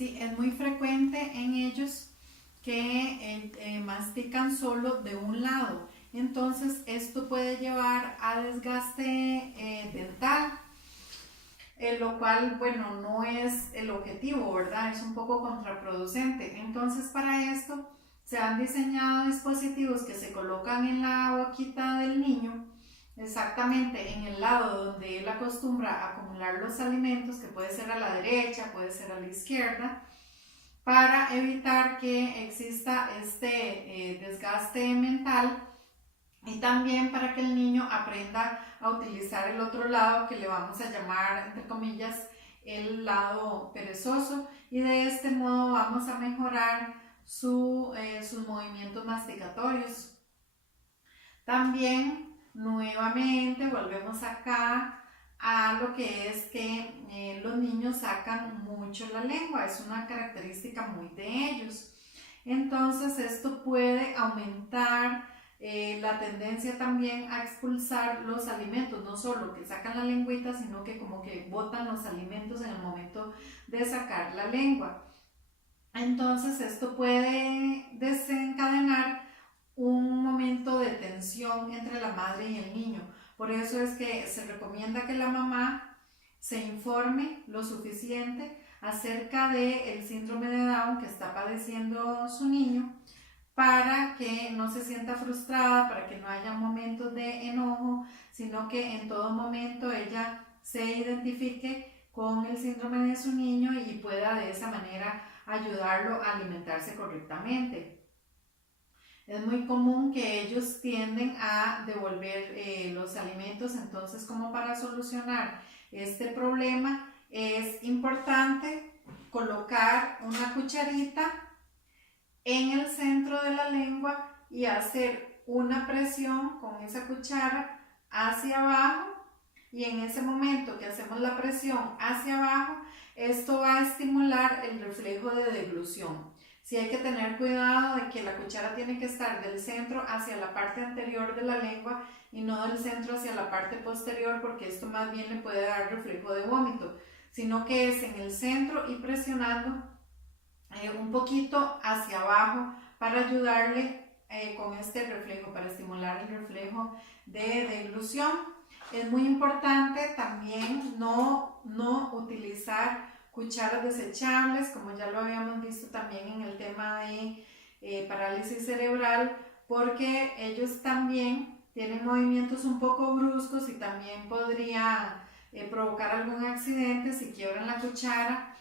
Sí, es muy frecuente en ellos que mastican solo de un lado. Entonces, esto puede llevar a desgaste dental, lo cual, bueno, no es el objetivo, ¿verdad? Es un poco contraproducente. Entonces, para esto se han diseñado dispositivos que se colocan en la boquita del niño, exactamente en el lado donde él acostumbra a acumular los alimentos, que puede ser a la derecha, puede ser a la izquierda, para evitar que exista este desgaste mental y también para que el niño aprenda a utilizar el otro lado que le vamos a llamar, entre comillas, el lado perezoso, y de este modo vamos a mejorar sus movimientos masticatorios. También nuevamente volvemos acá a lo que es que los niños sacan mucho la lengua, es una característica muy de ellos. Entonces esto puede aumentar la tendencia también a expulsar los alimentos, no solo que sacan la lengüita, sino que como que botan los alimentos en el momento de sacar la lengua. Entonces esto puede desencadenar un momento de tensión entre la madre y el niño. Por eso es que se recomienda que la mamá se informe lo suficiente acerca del síndrome de Down que está padeciendo su niño, para que no se sienta frustrada, para que no haya momentos de enojo, sino que en todo momento ella se identifique con el síndrome de su niño y pueda de esa manera ayudarlo a alimentarse correctamente. Es muy común que ellos tienden a devolver los alimentos, entonces como para solucionar este problema es importante colocar una cucharita en el centro de la lengua y hacer una presión con esa cuchara hacia abajo, y en ese momento que hacemos la presión hacia abajo, esto va a estimular el reflejo de deglución. Sí hay que tener cuidado de que la cuchara tiene que estar del centro hacia la parte anterior de la lengua y no del centro hacia la parte posterior, porque esto más bien le puede dar reflejo de vómito, sino que es en el centro y presionando un poquito hacia abajo para ayudarle con este reflejo, para estimular el reflejo de deglución. Es muy importante también no utilizar cucharas desechables, como ya lo habíamos visto también en el tema de parálisis cerebral, porque ellos también tienen movimientos un poco bruscos y también podría provocar algún accidente si quiebran la cuchara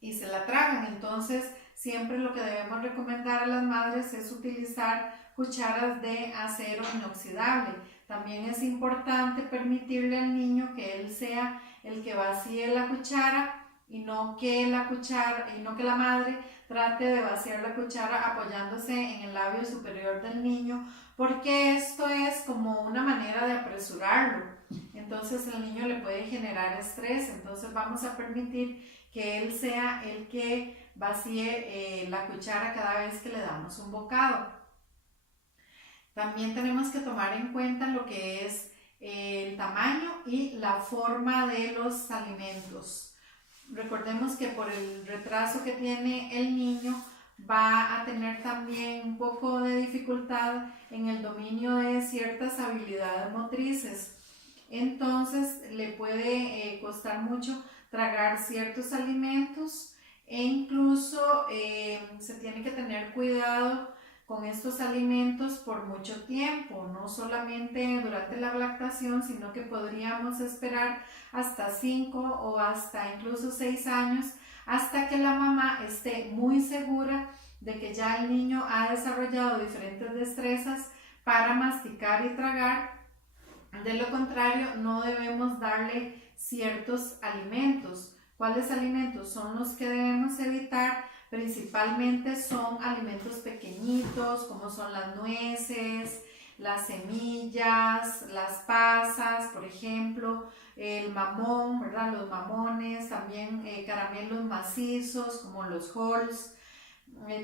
y se la tragan. Entonces siempre lo que debemos recomendar a las madres es utilizar cucharas de acero inoxidable. También es importante permitirle al niño que él sea el que vacíe la cuchara y no que la madre trate de vaciar la cuchara apoyándose en el labio superior del niño, porque esto es como una manera de apresurarlo. Entonces el niño le puede generar estrés. Entonces vamos a permitir que él sea el que vacíe la cuchara cada vez que le damos un bocado. También tenemos que tomar en cuenta lo que es el tamaño y la forma de los alimentos. Recordemos que por el retraso que tiene el niño va a tener también un poco de dificultad en el dominio de ciertas habilidades motrices. Entonces le puede costar mucho tragar ciertos alimentos, e incluso se tiene que tener cuidado con estos alimentos por mucho tiempo, no solamente durante la lactación, sino que podríamos esperar hasta 5 o hasta incluso 6 años hasta que la mamá esté muy segura de que ya el niño ha desarrollado diferentes destrezas para masticar y tragar. De lo contrario, no debemos darle ciertos alimentos. ¿Cuáles alimentos son los que debemos evitar? Principalmente son alimentos pequeñitos, como son las nueces, las semillas, las pasas, por ejemplo, el mamón, ¿verdad? Los mamones, también caramelos macizos como los Halls.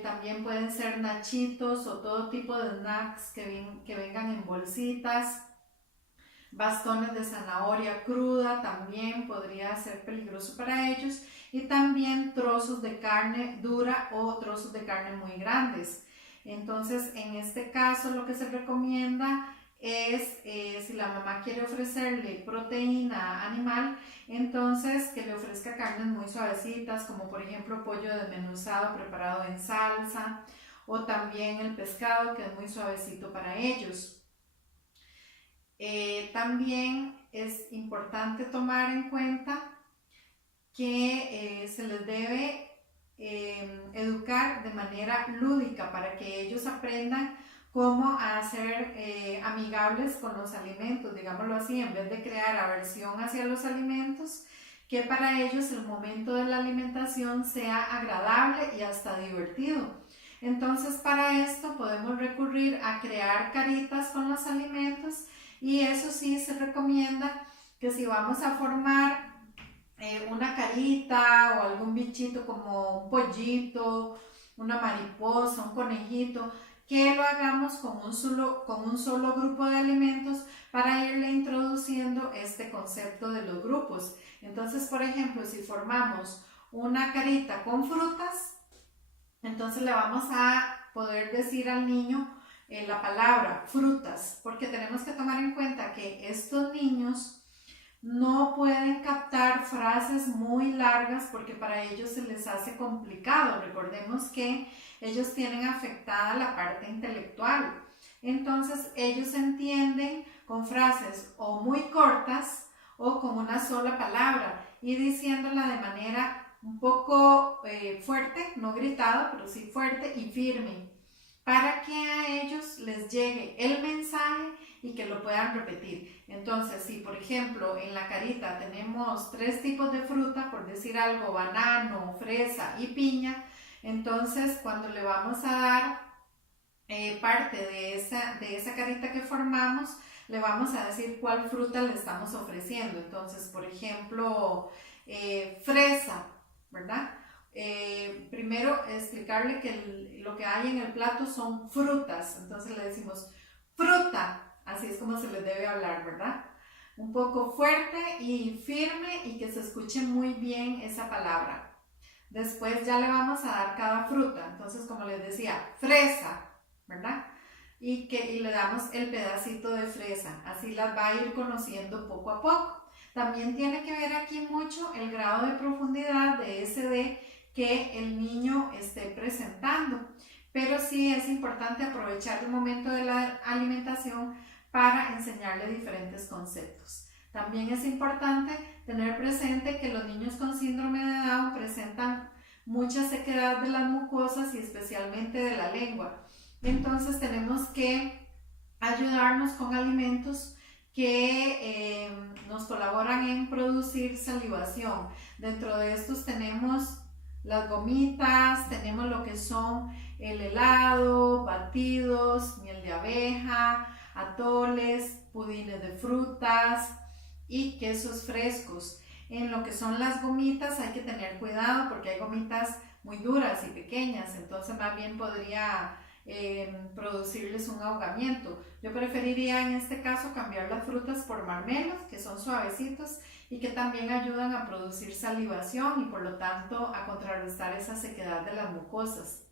También pueden ser nachitos o todo tipo de snacks que vengan en bolsitas. bastones de zanahoria cruda también podría ser peligroso para ellos, y también trozos de carne dura o trozos de carne muy grandes. Entonces, en este caso lo que se recomienda es, si la mamá quiere ofrecerle proteína animal, entonces que le ofrezca carnes muy suavecitas, como por ejemplo pollo desmenuzado preparado en salsa, o también el pescado, que es muy suavecito para ellos. También es importante tomar en cuenta que se les debe educar de manera lúdica para que ellos aprendan cómo ser amigables con los alimentos, digámoslo así, en vez de crear aversión hacia los alimentos, que para ellos el momento de la alimentación sea agradable y hasta divertido. Entonces, para esto podemos recurrir a crear caritas con los alimentos, y eso sí se recomienda que si vamos a formar una carita o algún bichito como un pollito, una mariposa, un conejito, que lo hagamos con un solo grupo de alimentos para irle introduciendo este concepto de los grupos. Entonces, por ejemplo, si formamos una carita con frutas, entonces le vamos a poder decir al niño la palabra frutas, porque tenemos que tomar en cuenta que estos niños no pueden captar frases muy largas porque para ellos se les hace complicado. Recordemos que ellos tienen afectada la parte intelectual. Entonces ellos entienden con frases o muy cortas o con una sola palabra y diciéndola de manera un poco fuerte, no gritado, pero sí fuerte y firme, para que a ellos les llegue el mensaje y que lo puedan repetir. Entonces, si por ejemplo en la carita tenemos 3 tipos de fruta, por decir algo, banano, fresa y piña, entonces cuando le vamos a dar parte de esa carita que formamos, le vamos a decir cuál fruta le estamos ofreciendo. Entonces, por ejemplo, fresa, ¿verdad? Primero explicarle que lo que hay en el plato son frutas, entonces le decimos fruta, así es como se les debe hablar, ¿verdad? Un poco fuerte y firme y que se escuche muy bien esa palabra. Después ya le vamos a dar cada fruta, entonces como les decía, fresa, ¿verdad? Y le damos el pedacito de fresa, así las va a ir conociendo poco a poco. También tiene que ver aquí mucho el grado de profundidad de SD que el niño esté presentando, pero sí es importante aprovechar el momento de la alimentación para enseñarle diferentes conceptos. También es importante tener presente que los niños con síndrome de Down presentan mucha sequedad de las mucosas y especialmente de la lengua. Entonces tenemos que ayudarnos con alimentos que nos colaboran en producir salivación. Dentro de estos tenemos las gomitas, tenemos lo que son el helado, batidos, miel de abeja, atoles, pudines de frutas y quesos frescos. En lo que son las gomitas hay que tener cuidado porque hay gomitas muy duras y pequeñas, entonces más bien podría producirles un ahogamiento. Yo preferiría en este caso cambiar las frutas por marmelos, que son suavecitos y que también ayudan a producir salivación y por lo tanto a contrarrestar esa sequedad de las mucosas.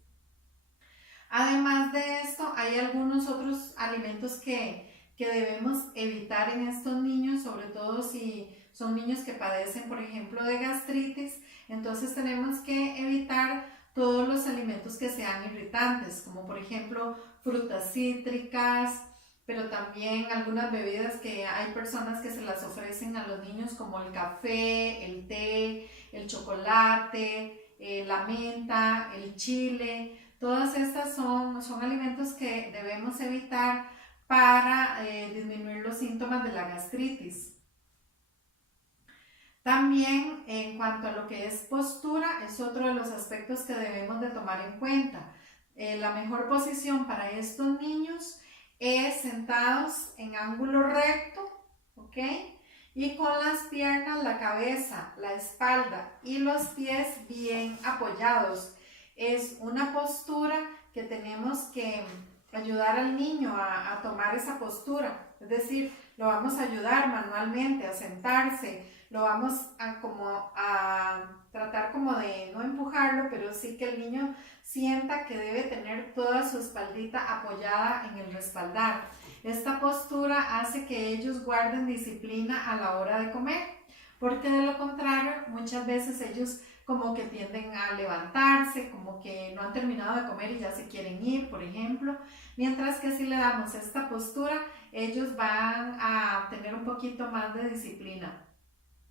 Además de esto, hay algunos otros alimentos que debemos evitar en estos niños, sobre todo si son niños que padecen, por ejemplo, de gastritis. Entonces tenemos que evitar todos los alimentos que sean irritantes, como por ejemplo frutas cítricas, pero también algunas bebidas que hay personas que se las ofrecen a los niños, como el café, el té, el chocolate, la menta, el chile. Todas estas son alimentos que debemos evitar para disminuir los síntomas de la gastritis. También en cuanto a lo que es postura, es otro de los aspectos que debemos de tomar en cuenta. La mejor posición para estos niños es sentados en ángulo recto, ¿ok? Y con las piernas, la cabeza, la espalda y los pies bien apoyados. Es una postura que tenemos que ayudar al niño a tomar esa postura. Es decir, lo vamos a ayudar manualmente a sentarse, lo vamos a tratar como de no empujarlo, pero sí que el niño sienta que debe tener toda su espaldita apoyada en el respaldar. Esta postura hace que ellos guarden disciplina a la hora de comer, porque de lo contrario muchas veces ellos como que tienden a levantarse, como que no han terminado de comer y ya se quieren ir, por ejemplo, mientras que si le damos esta postura, ellos van a tener un poquito más de disciplina.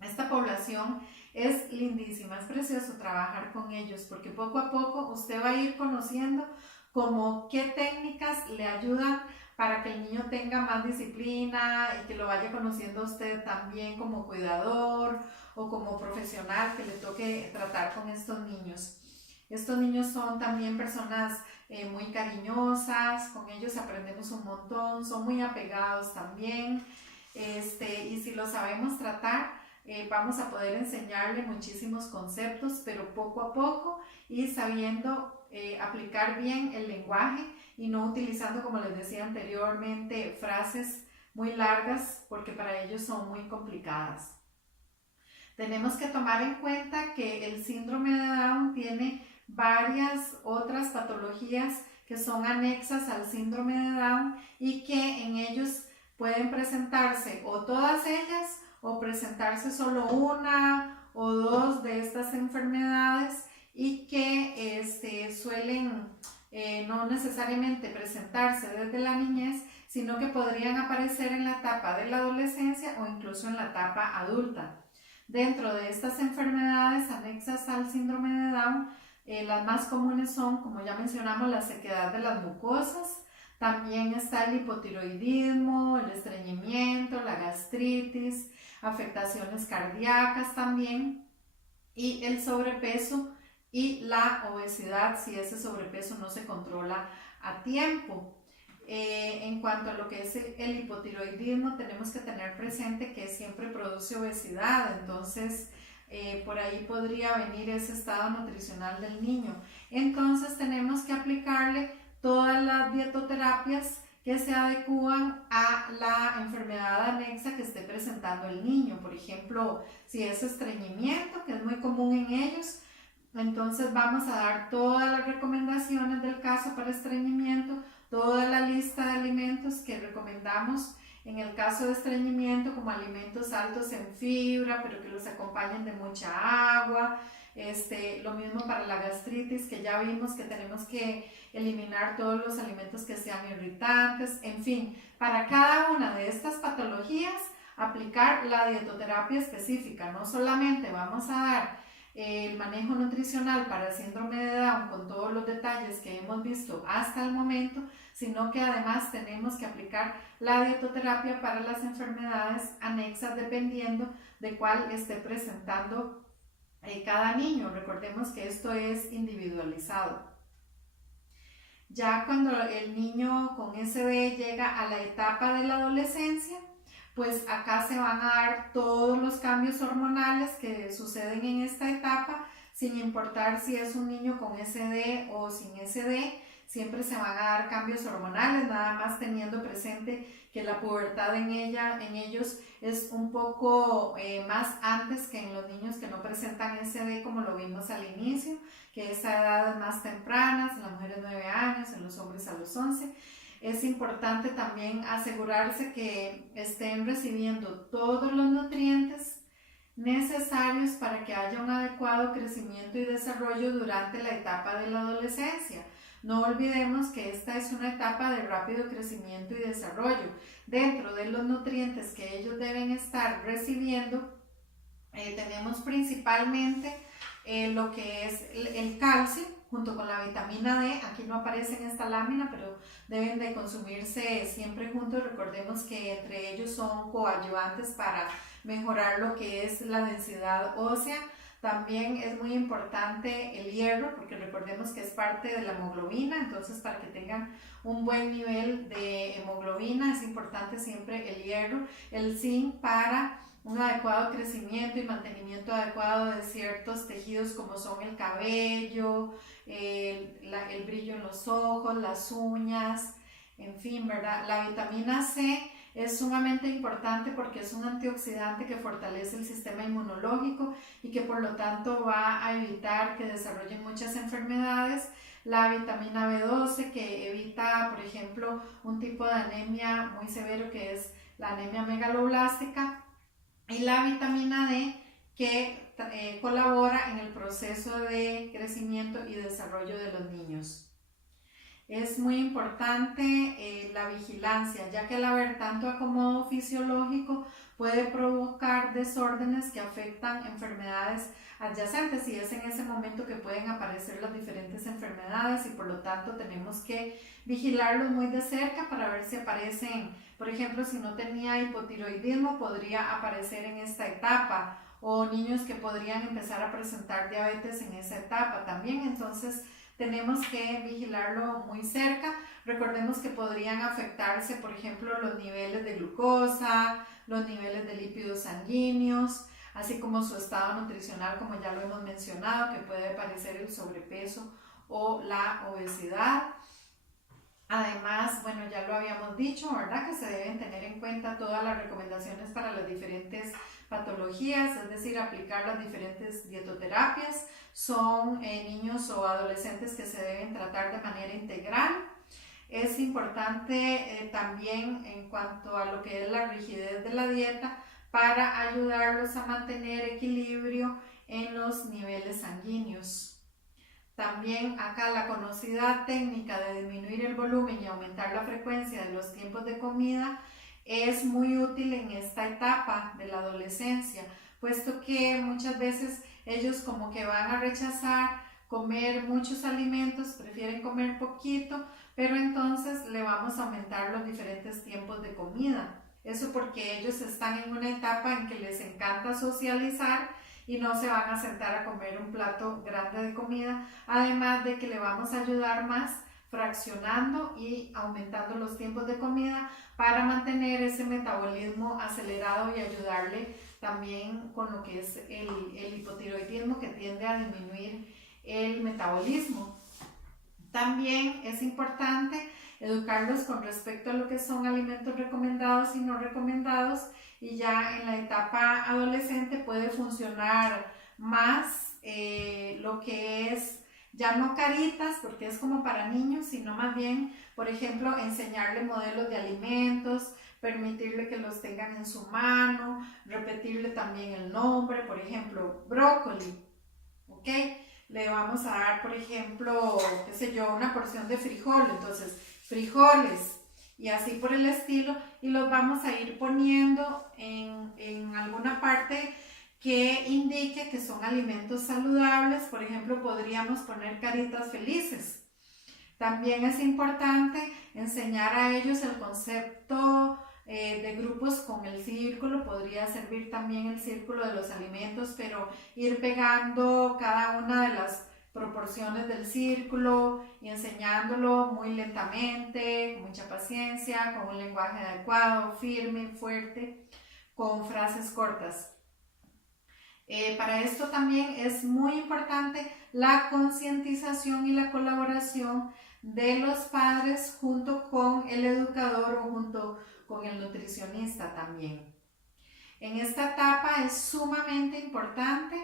Esta población es lindísima, es precioso trabajar con ellos porque poco a poco usted va a ir conociendo como qué técnicas le ayudan para que el niño tenga más disciplina y que lo vaya conociendo usted también como cuidador o como profesional que le toque tratar con estos niños. Estos niños son también personas muy cariñosas, con ellos aprendemos un montón, son muy apegados también, y si lo sabemos tratar, vamos a poder enseñarle muchísimos conceptos, pero poco a poco y sabiendo aplicar bien el lenguaje y no utilizando, como les decía anteriormente, frases muy largas porque para ellos son muy complicadas. Tenemos que tomar en cuenta que el síndrome de Down tiene varias otras patologías que son anexas al síndrome de Down y que en ellos pueden presentarse o todas ellas o presentarse solo una o dos de estas enfermedades y que suelen no necesariamente presentarse desde la niñez, sino que podrían aparecer en la etapa de la adolescencia o incluso en la etapa adulta. Dentro de estas enfermedades anexas al síndrome de Down, las más comunes son, como ya mencionamos, la sequedad de las mucosas, también está el hipotiroidismo, el estreñimiento, la gastritis, afectaciones cardíacas también, y el sobrepeso y la obesidad si ese sobrepeso no se controla a tiempo. En cuanto a lo que es el hipotiroidismo, tenemos que tener presente que siempre produce obesidad, entonces por ahí podría venir ese estado nutricional del niño. Entonces tenemos que aplicarle todas las dietoterapias que se adecúan a la enfermedad anexa que esté presentando el niño. Por ejemplo, si es estreñimiento, que es muy común en ellos, entonces vamos a dar todas las recomendaciones del caso para estreñimiento, toda la lista de alimentos que recomendamos en el caso de estreñimiento, como alimentos altos en fibra, pero que los acompañen de mucha agua. Lo mismo para la gastritis, que ya vimos que tenemos que eliminar todos los alimentos que sean irritantes. En fin, para cada una de estas patologías, aplicar la dietoterapia específica. No solamente vamos a dar el manejo nutricional para el síndrome de Down con todos los detalles que hemos visto hasta el momento, sino que además tenemos que aplicar la dietoterapia para las enfermedades anexas dependiendo de cuál esté presentando cada niño. Recordemos que esto es individualizado. Ya cuando el niño con SD llega a la etapa de la adolescencia, pues acá se van a dar todos los cambios hormonales que suceden en esta etapa, sin importar si es un niño con SD o sin SD, siempre se van a dar cambios hormonales, nada más teniendo presente que la pubertad en ellos es un poco más antes que en los niños que no presentan SD, como lo vimos al inicio, que esa edad es más temprana, en las mujeres 9 años, en los hombres a los 11. Es importante también asegurarse que estén recibiendo todos los nutrientes necesarios para que haya un adecuado crecimiento y desarrollo durante la etapa de la adolescencia. No olvidemos que esta es una etapa de rápido crecimiento y desarrollo. Dentro de los nutrientes que ellos deben estar recibiendo, tenemos principalmente lo que es el calcio, junto con la vitamina D. Aquí no aparece en esta lámina, pero deben de consumirse siempre juntos. Recordemos que entre ellos son coadyuvantes para mejorar lo que es la densidad ósea. También es muy importante el hierro, porque recordemos que es parte de la hemoglobina, entonces para que tengan un buen nivel de hemoglobina es importante siempre el hierro, el zinc para un adecuado crecimiento y mantenimiento adecuado de ciertos tejidos como son el cabello, el brillo en los ojos, las uñas, en fin, ¿verdad? La vitamina C es sumamente importante porque es un antioxidante que fortalece el sistema inmunológico y que por lo tanto va a evitar que desarrollen muchas enfermedades. La vitamina B12 que evita, por ejemplo, un tipo de anemia muy severo que es la anemia megaloblástica, y la vitamina D que colabora en el proceso de crecimiento y desarrollo de los niños. Es muy importante la vigilancia, ya que al haber tanto acomodo fisiológico puede provocar desórdenes que afectan enfermedades adyacentes, y es en ese momento que pueden aparecer las diferentes enfermedades, y por lo tanto tenemos que vigilarlos muy de cerca para ver si aparecen. Por ejemplo, si no tenía hipotiroidismo, podría aparecer en esta etapa, o niños que podrían empezar a presentar diabetes en esa etapa también. Entonces tenemos que vigilarlo muy cerca. Recordemos que podrían afectarse, por ejemplo, los niveles de glucosa, los niveles de lípidos sanguíneos, así como su estado nutricional, como ya lo hemos mencionado, que puede parecer el sobrepeso o la obesidad. Además, bueno, ya lo habíamos dicho, ¿verdad? Que se deben tener en cuenta todas las recomendaciones para las diferentes patologías, es decir, aplicar las diferentes dietoterapias. Son niños o adolescentes que se deben tratar de manera integral. Es importante también en cuanto a lo que es la rigidez de la dieta para ayudarlos a mantener equilibrio en los niveles sanguíneos. También acá la conocida técnica de disminuir el volumen y aumentar la frecuencia de los tiempos de comida es muy útil en esta etapa de la adolescencia, puesto que muchas veces ellos como que van a rechazar comer muchos alimentos, prefieren comer poquito, pero entonces le vamos a aumentar los diferentes tiempos de comida. Eso porque ellos están en una etapa en que les encanta socializar y no se van a sentar a comer un plato grande de comida, además de que le vamos a ayudar más fraccionando y aumentando los tiempos de comida para mantener ese metabolismo acelerado y ayudarle también con lo que es el hipotiroidismo, que tiende a disminuir el metabolismo. También es importante educarlos con respecto a lo que son alimentos recomendados y no recomendados, y ya en la etapa adolescente puede funcionar más lo que es ya no caritas, porque es como para niños, sino más bien, por ejemplo, enseñarle modelos de alimentos, permitirle que los tengan en su mano, repetirle también el nombre, por ejemplo, brócoli, ¿ok? Le vamos a dar, por ejemplo, qué sé yo, una porción de frijol, entonces frijoles y así por el estilo, y los vamos a ir poniendo en alguna parte que indique que son alimentos saludables. Por ejemplo, podríamos poner caritas felices. También es importante enseñar a ellos el concepto de grupos con el círculo. Podría servir también el círculo de los alimentos, pero ir pegando cada una de las proporciones del círculo y enseñándolo muy lentamente, con mucha paciencia, con un lenguaje adecuado, firme, fuerte, con frases cortas. Para esto también es muy importante la concientización y la colaboración de los padres junto con el educador o junto con el nutricionista también. En esta etapa es sumamente importante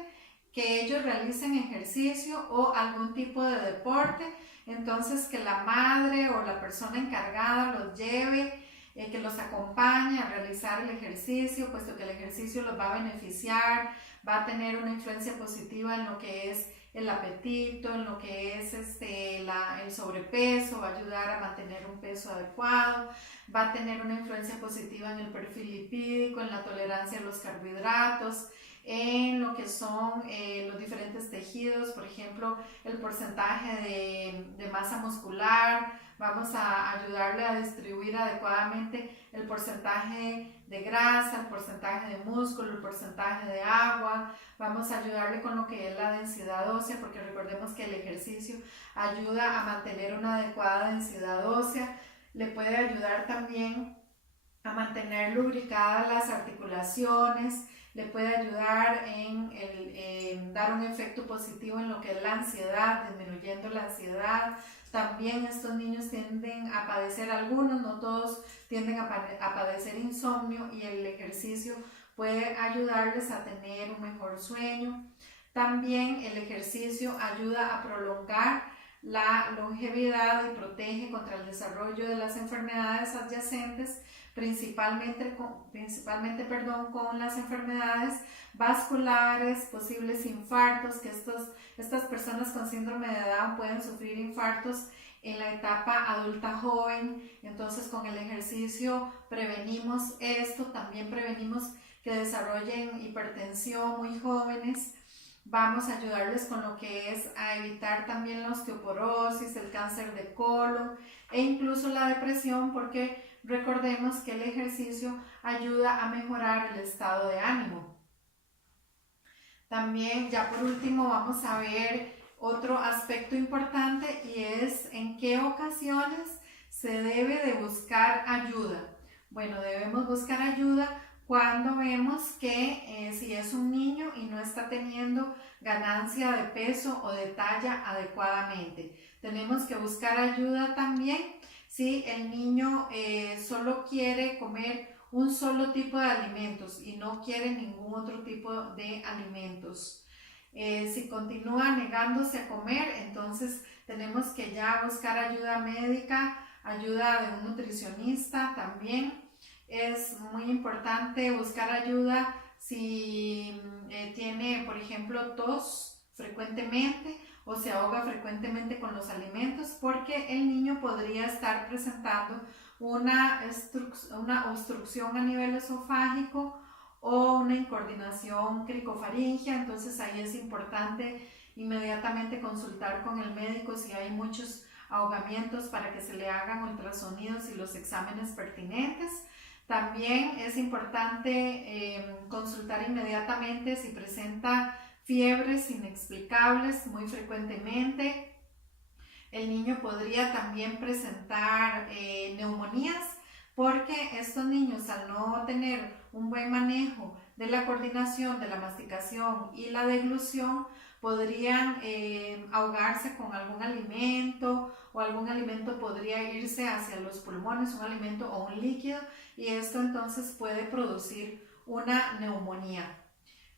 que ellos realicen ejercicio o algún tipo de deporte, entonces que la madre o la persona encargada los lleve, que los acompañe a realizar el ejercicio, puesto que el ejercicio los va a beneficiar, va a tener una influencia positiva en lo que es el apetito, en lo que es el sobrepeso, va a ayudar a mantener un peso adecuado, va a tener una influencia positiva en el perfil lipídico, en la tolerancia a los carbohidratos, en lo que son los diferentes tejidos, por ejemplo, el porcentaje de masa muscular. Vamos a ayudarle a distribuir adecuadamente el porcentaje de grasa, el porcentaje de músculo, el porcentaje de agua. Vamos a ayudarle con lo que es la densidad ósea, porque recordemos que el ejercicio ayuda a mantener una adecuada densidad ósea. Le puede ayudar también a mantener lubricadas las articulaciones, le puede ayudar en dar un efecto positivo en lo que es la ansiedad, disminuyendo la ansiedad. También estos niños tienden a padecer, algunos, no todos, tienden a padecer insomnio, y el ejercicio puede ayudarles a tener un mejor sueño. También el ejercicio ayuda a prolongar la longevidad y protege contra el desarrollo de las enfermedades adyacentes, principalmente con las enfermedades vasculares, posibles infartos, que estas personas con síndrome de Down pueden sufrir infartos en la etapa adulta joven. Entonces, con el ejercicio prevenimos esto, también prevenimos que desarrollen hipertensión muy jóvenes. Vamos a ayudarles con lo que es a evitar también la osteoporosis, el cáncer de colon e incluso la depresión, porque recordemos que el ejercicio ayuda a mejorar el estado de ánimo. También, ya por último, vamos a ver otro aspecto importante, y es en qué ocasiones se debe de buscar ayuda. Bueno, debemos buscar ayuda cuando vemos que si es un niño y no está teniendo ganancia de peso o de talla adecuadamente. Tenemos que buscar ayuda también si el niño solo quiere comer un solo tipo de alimentos y no quiere ningún otro tipo de alimentos. Si continúa negándose a comer, entonces tenemos que ya buscar ayuda médica, ayuda de un nutricionista también. Es muy importante buscar ayuda si tiene, por ejemplo, tos frecuentemente o se ahoga frecuentemente con los alimentos, porque el niño podría estar presentando una obstrucción a nivel esofágico o una incoordinación cricofaringea. Entonces ahí es importante inmediatamente consultar con el médico si hay muchos ahogamientos, para que se le hagan ultrasonidos y los exámenes pertinentes. También es importante consultar inmediatamente si presenta fiebres inexplicables muy frecuentemente. El niño podría también presentar neumonías, porque estos niños, al no tener un buen manejo de la coordinación, de la masticación y la deglución, podrían ahogarse con algún alimento, o algún alimento podría irse hacia los pulmones, un alimento o un líquido, y esto entonces puede producir una neumonía.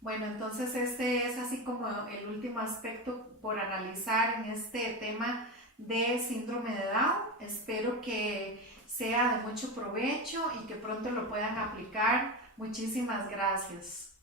Bueno, entonces este es así como el último aspecto por analizar en este tema de síndrome de Down. Espero que sea de mucho provecho y que pronto lo puedan aplicar. Muchísimas gracias.